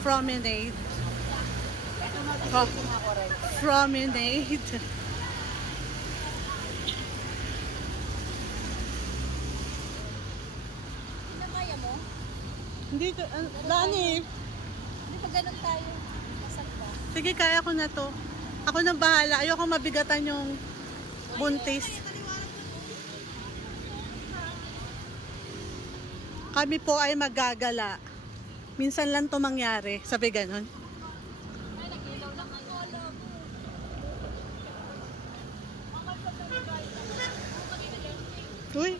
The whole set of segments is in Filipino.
Promenade. Promenade. Kaya mo? Hindi, Lani. Hindi pa ganun tayo. Masal pa. Sige, kaya ko na to. Ako nang bahala. Ayoko mabigatan yung buntis. Kami po ay magagala. Minsan lang to mangyari. Sabi ganon. Uy.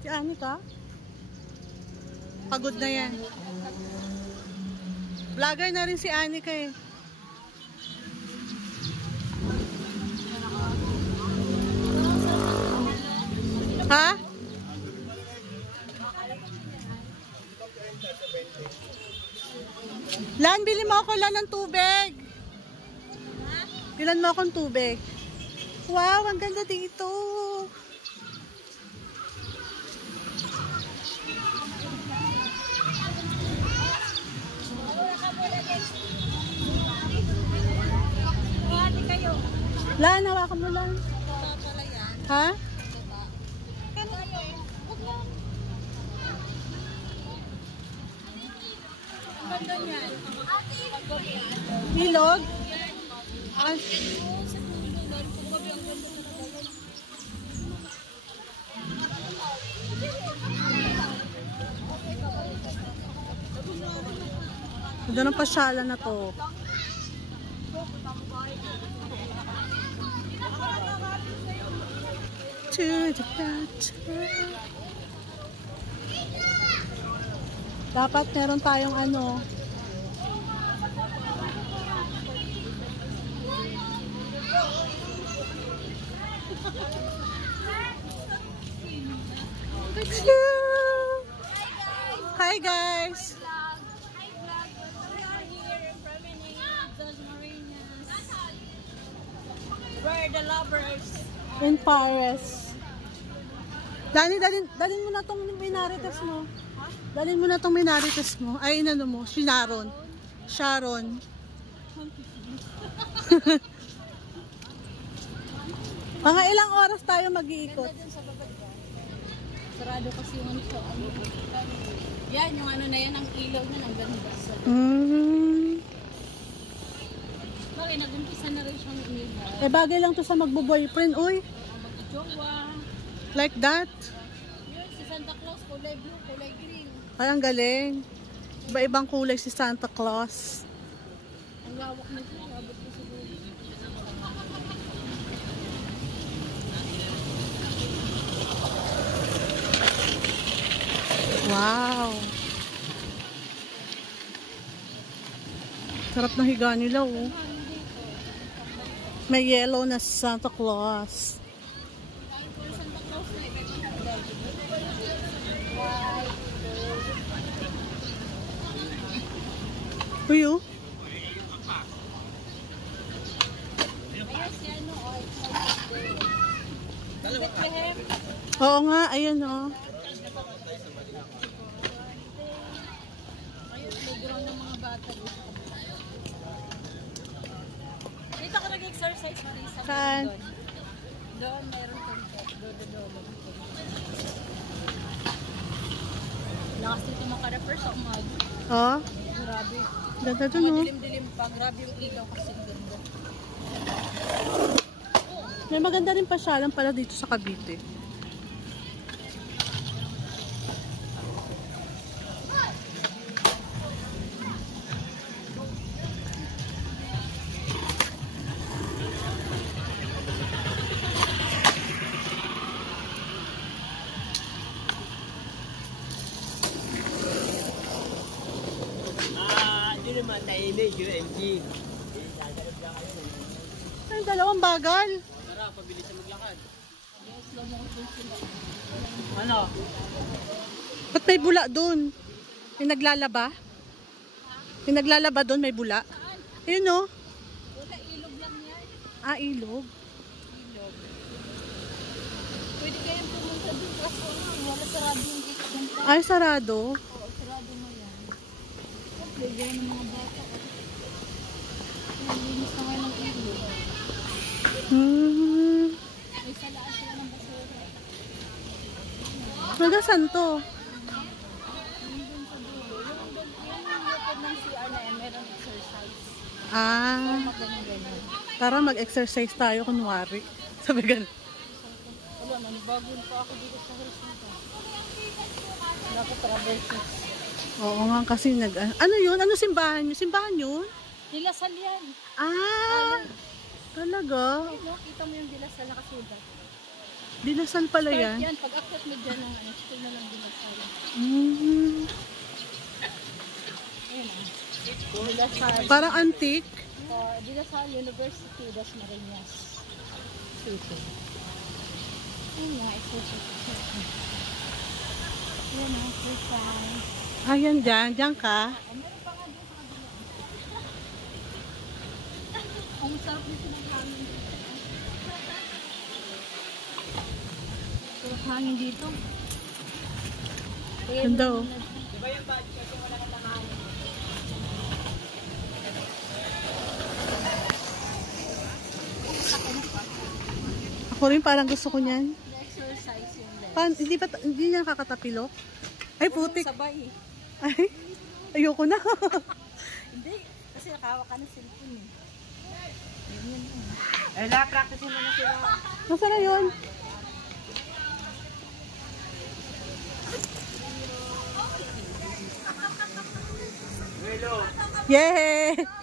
Si Anika? Pagod na yan. Vlogger na rin si Anika eh. Ha? Lan, bili mo ako lang ng tubig. Bilan mo akong tubig. Wow, ang ganda dito. Lan, hawakan mo lang. Ha? Bilog? Ganda ng pasyalan na to. To the battle. Dapat meron tayong ano. Hi guys. We're the lovers. In Paris. Dani, dalin mo na tong minaritas mo. Dalin mo na tong minaritas mo. Ay, inano mo, Sharon. Sharon. Mga ilang oras tayo mag-iikot? Sarado kasi yung ano. Yan, yung ano na yan, ang ilaw na, ang ganda. Bakit, nag-umpisa na rin siyang ilaw. Eh, bagay lang to sa magbo-boyfriend, uy. Mag-jowa. Like that. Yun, si Santa Claus, kulay blue, kulay green. Ay, ang galing. Iba-ibang kulay si Santa Claus. Ang lawak na siya, abot ko siguro. Wow. Sarap na higa nila, oh. May yellow na Santa Claus. Uy, oh. Oo nga, ayun, oh. Dito ako nag-exercise, Marisa. Saan? Doon, meron content. Doon. Lakas dito makara-per sa umaga. Oh, Grabe. ganda dun, oh. Madilim-dilim pa. Grabe yung ilaw kasi ganda. May maganda rin pasyalan pala dito sa Cavite. Hindi naman nainig yung MG. Ay, dalawang bagal. Tara, pabilis sa maglakad. Ano? Ba't may bula dun? May naglalaba? May naglalaba dun, may bula? Ayun, oh. Wala, ilog lang yan. Ah, ilog. Ilog. Pwede kayang pumunta doon kaso wala sarado yung gate dyan. Ay, sarado. Oo, sarado mo yan. Pwede ng mga bata. Nalinis na ngayon ng ilog. May salaan sila ng basura. Nagasan to? Yung dun sa dulo. Yung method ng CR na yan, meron exercise. Ah, Magaling-galing. para mag-exercise tayo kunwari. Sabi ganun. Wala, nanibagon pa ako dito sa health nito. Wala ko travel shoes. Oo nga kasi ano yun? Ano simbahan yun? Simbahan yun? Dilasal yan. Ah, talaga? No, kita mo yung dilasal na kasugat. Dinasal pala Start yan. yan. Pag akit mo dyan ng school na lang dilasal. Ayun ah. Dilasal. Parang antique. Dilasal University, Das Marinas. City. Ayun nga, exercise. Ayun ah, exercise. Ayan dyan. Dyan ka. Meron pa nga doon sa kabila. Ang sarap dito ng hangin dito. Sarap hangin dito. Ganda oh. Ako rin parang gusto ko niyan. Exercise yun din. Hindi niya nakakatapilok? Ay, putik. Sabay. Ay, ayoko na. Hindi. Kasi nakawak ka ng cellphone eh. Eh, practice mo na sila. Nasaan na yun? Hello. Yay!